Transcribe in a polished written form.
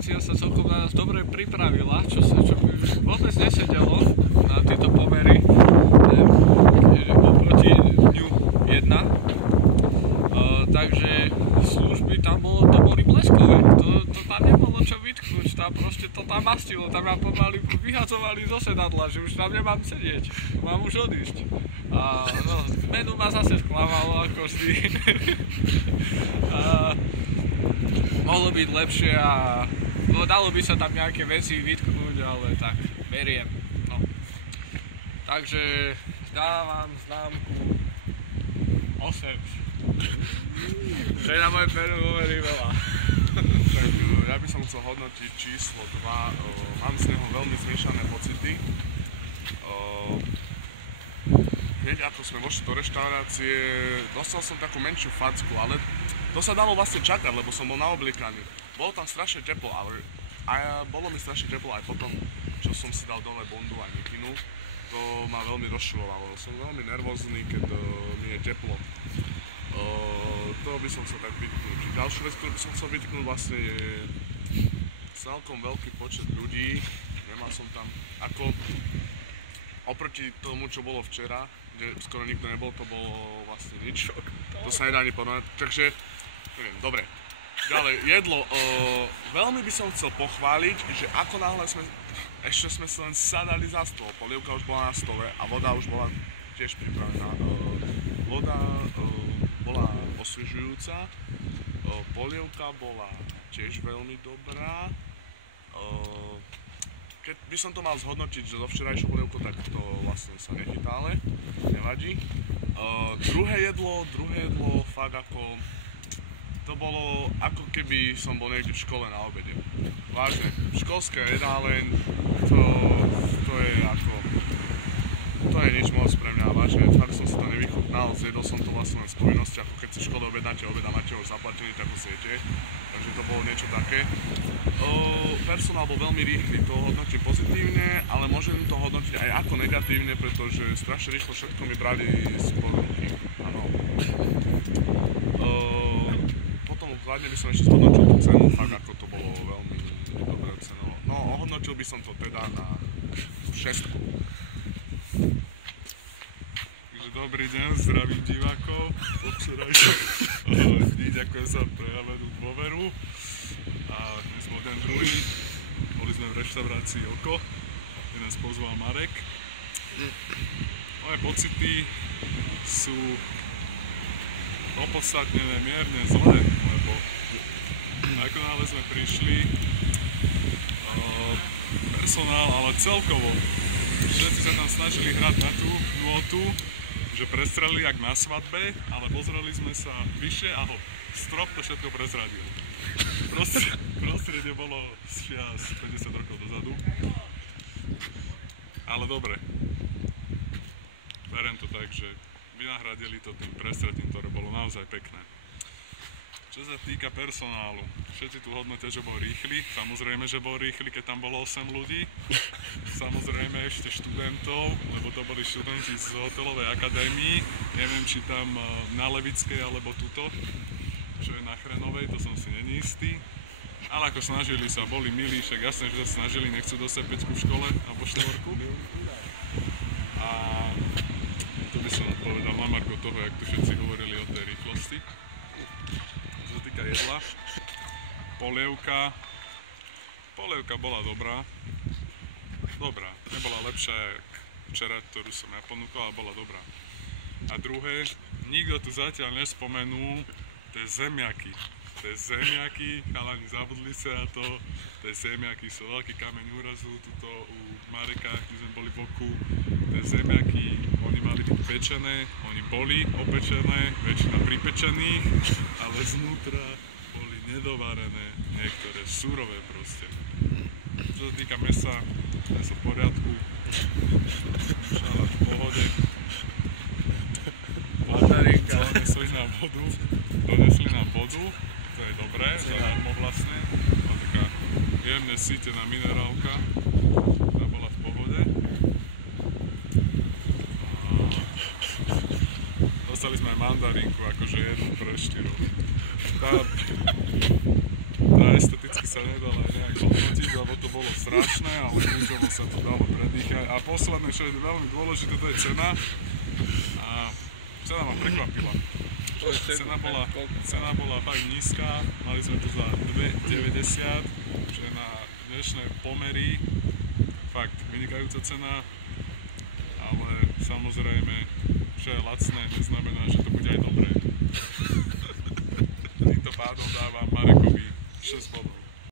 reštaurácia sa celkom na nás dobre pripravila, čo by vôbec nesedelo na tieto pomery oproti dňu 1. Takže služby tam to boli bleskové, to tam nebolo čo vytknúť, tam proste to tam mastilo, tam ma pomaly vyhadzovali zo sedadla, že už tam nemám sedieť, mám už odísť. A no, menu ma zase sklamalo ako vždy. Mohlo byť lepšie a dalo by sa tam nejaké veci vytknúť, ale tak, beriem. No. Takže dávam známku 8. To je na moje menu hovorí veľa. Tak ja by som chcel hodnotiť číslo 2. Mám z neho veľmi zmiešané pocity. Hneď ako sme vošli do reštaurácie, dostal som takú menšiu facku, ale to sa dalo vlastne čakať, lebo som bol naobliekaný. Bolo tam strašne teplo, ale bolo mi strašne teplo aj potom, čo som si dal dole bundu a mikinu. To ma veľmi rozšilovalo. Som veľmi nervózny, keď mi je teplo. To by som chcel tak vytknúť. Ďalšiu vec, ktorú by som chcel vytknúť, vlastne je celkom veľký počet ľudí. Nemal som tam ako oproti tomu, čo bolo včera, kde skoro nikto nebol, to bolo vlastne nič. To sa nedá ani porovnať. Takže, neviem, dobre. Ďalej, jedlo. Veľmi by som chcel pochváliť, že ako náhle ešte sme sa len sadali za stôl. Polievka už bola na stole a voda už bola tiež pripravená. Voda bola osviežujúca, polievka bola tiež veľmi dobrá. Keď by som to mal zhodnotiť, že zo včerajšou polievkou, tak to vlastne sa nechytá, ale nevadí. Druhé jedlo, fakt ako, to bolo ako keby som bol niekde v škole na obede. Vážne, školské jedáleň, to je ako, to je nič moc pre mňa, vážne, fakt som si to nevychutnal, zjedol som to vlastne len z povinnosti, ako keď si v škole obedáte obed a máte už zaplatený, tak ho siete, takže to bolo niečo také. Personál bol veľmi rýchly, to hodnotím pozitívne, ale môžem to hodnotiť aj ako negatívne, pretože strašne rýchlo všetko mi brali z poruky. Áno. Potom kladne by som ešte zhodnotil tú cenu, fakt ako to bolo veľmi dobré cenovo. No, ohodnotil by som to teda na 6. Dobrý deň, zdravím divákov. Ďakujem za prejavenú dôveru. A dnes bol ten druhý. Boli sme v reštaurácii Oko, kde nás pozval Marek. Moje pocity sú opodstatnené mierne zlé, lebo ako náhle sme prišli, personál, ale celkovo všetci sa tam snažili hrať na tú nôtu, že prestrelili jak na svadbe, ale pozreli sme sa vyššie a strop to všetko prezradil. Prostredie bolo z 50 rokov dozadu. Ale dobre. Beriem to tak, že vynahradili to tým prestretím, ktoré bolo naozaj pekné. Čo sa týka personálu, všetci tu hodnotia, že bol rýchly. Samozrejme, že bol rýchly, keď tam bolo 8 ľudí. Samozrejme ešte študentov, lebo to boli študenti z hotelovej akadémii. Neviem, či tam na Levickej alebo tuto, čo je na Chrenovej, to som si není istý. Ale ako snažili sa, boli milí, však jasné, že sa snažili, nechcú dostať 5 v škole alebo 4. A to by som odpovedal na margo toho, jak tu všetci hovorili o tej rýchlosti. Čo sa týka jedla, polievka bola dobrá, nebola lepšia jak včera, ktorú som ja ponúkol, ale bola dobrá. A druhé, nikto tu zatiaľ nespomenul tie zemiaky, chalani zabudli sa na to, tie zemiaky sú veľký kameň úrazu, tuto u Mareka, kde sme boli v Oku, tie zemiaky, oni mali byť pečené, oni boli opečené, väčšina pripečených, ale znútra boli nedovarené, niektoré surové proste. Čo sa týka mesa, je v poriadku, šalát v pohode. Donesli nám vodu, to je dobré, zadarmo vlastne. Bola taká jemne sítená minerálka, tá bola v pohode. Dostali sme aj mandarinku, akože jednu pre 4. Tá esteticky sa nedala nejak hodnotiť, lebo to bolo strašné, ale kľúčovo sa to dalo predýchať. A posledné, čo je veľmi dôležité, to je cena. A cena ma prekvapila. Cena bola fakt nízka, mali sme to za 2,90, čo je na dnešné pomery fakt vynikajúca cena, ale samozrejme, že je lacné, neznamená, že to bude aj dobré. Týmto pádom dávam Marekovi 6 bodov.